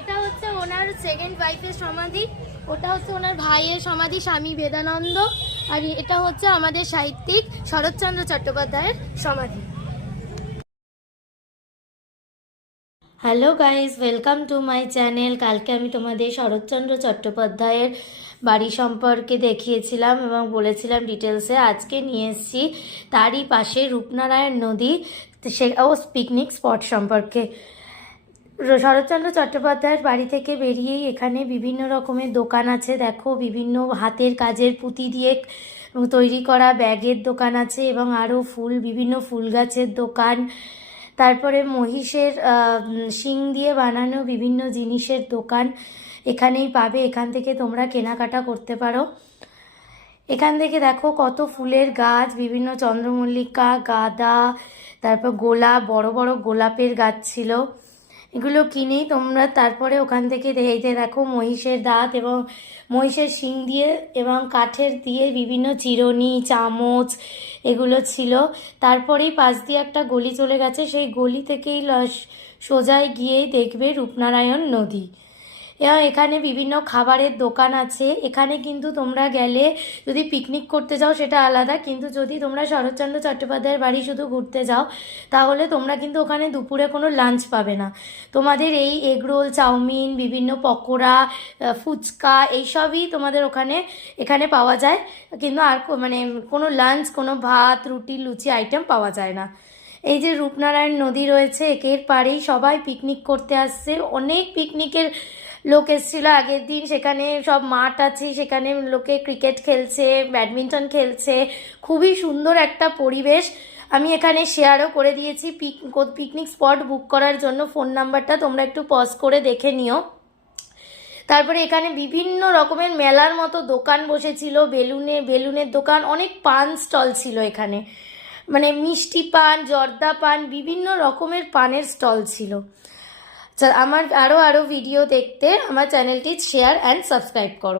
এটা হচ্ছে ওনার সেকেন্ড ওয়াইফের সমাধি, ওটা হচ্ছে ওনার ভাইয়ের সমাধি, স্বামী বেদানন্দ, আর এটা হচ্ছে আমাদের সাহিত্যিক শরৎচন্দ্র চট্টোপাধ্যায়ের সমাধি। Hello guys welcome to my channel কালকে আমি তোমাদের শরৎচন্দ্র চট্টোপাধ্যায়ের বাড়ি সম্পর্কে দেখিয়েছিলাম এবং বলেছিলাম ডিটেলসে আজকে নিয়ে এসেছি তারই পাশে রূপনারায়ণ নদী, সে ও পিকনিক স্পট সম্পর্কে। শরৎচন্দ্র চট্টোপাধ্যায়ের বাড়ি থেকে বেরিয়েই এখানে বিভিন্ন রকমের দোকান আছে। দেখো, বিভিন্ন হাতের কাজের পুঁতি দিয়ে তৈরি করা ব্যাগের দোকান আছে এবং আরও ফুল, বিভিন্ন ফুল গাছের দোকান। তারপরে মহিষের শিং দিয়ে বানানো বিভিন্ন জিনিসের দোকান। এখানেই পাবে, এখান থেকে তোমরা কেনাকাটা করতে পারো। এখান থেকে দেখো কত ফুলের গাছ, বিভিন্ন চন্দ্রমল্লিকা, গাঁদা, তারপর গোলাপ, বড় বড় গোলাপের গাছ ছিল। এগুলো কিনেই তোমরা তারপরে ওখান থেকে দেখে দেখো মহিষের দাঁত এবং মহিষের শিং দিয়ে এবং কাঠের দিয়ে বিভিন্ন চিরুনি, চামচ এগুলো ছিল। তারপরেই পাশ দিয়ে একটা গলি চলে গেছে। সেই গলি থেকেই সোজায় গিয়েই দেখবে রূপনারায়ণ নদী। এবং এখানে বিভিন্ন খাবারের দোকান আছে। এখানে কিন্তু তোমরা গেলে যদি পিকনিক করতে যাও সেটা আলাদা, কিন্তু যদি তোমরা শরৎচন্দ্র চট্টোপাধ্যায়ের বাড়ি শুধু ঘুরতে যাও, তাহলে তোমরা কিন্তু ওখানে দুপুরে কোনো লাঞ্চ পাবে না। তোমাদের এই এগরোল চাউমিন, বিভিন্ন পকোড়া ফুচকা এইসবই তোমাদের ওখানে, এখানে পাওয়া যায়। কিন্তু আর মানে কোনো লাঞ্চ কোনো ভাত, রুটি, লুচি আইটেম পাওয়া যায় না। এই যে রূপনারায়ণ নদী রয়েছে, একের পাড়েই সবাই পিকনিক করতে আসছে। অনেক পিকনিকের লোক এসেছিল আগের দিন, সেখানে সব মাঠ আছে, সেখানে লোকে ক্রিকেট খেলছে ব্যাডমিন্টন খেলছে। খুবই সুন্দর একটা পরিবেশ। আমি এখানে শেয়ারও করে দিয়েছি। পিক পিকনিক স্পট বুক করার জন্য ফোন নাম্বারটা তোমরা একটু পজ করে দেখে নিও। তারপরে এখানে বিভিন্ন রকমের মেলার মতো দোকান বসেছিল, বেলুনে, বেলুনের দোকান, অনেক পান স্টল ছিল এখানে। মানে মিষ্টি পান, জর্দা পান, বিভিন্ন রকমের পানের স্টল ছিল। আমার আরও আরও ভিডিও দেখতে আমার চ্যানেলটি শেয়ার অ্যান্ড সাবস্ক্রাইব করো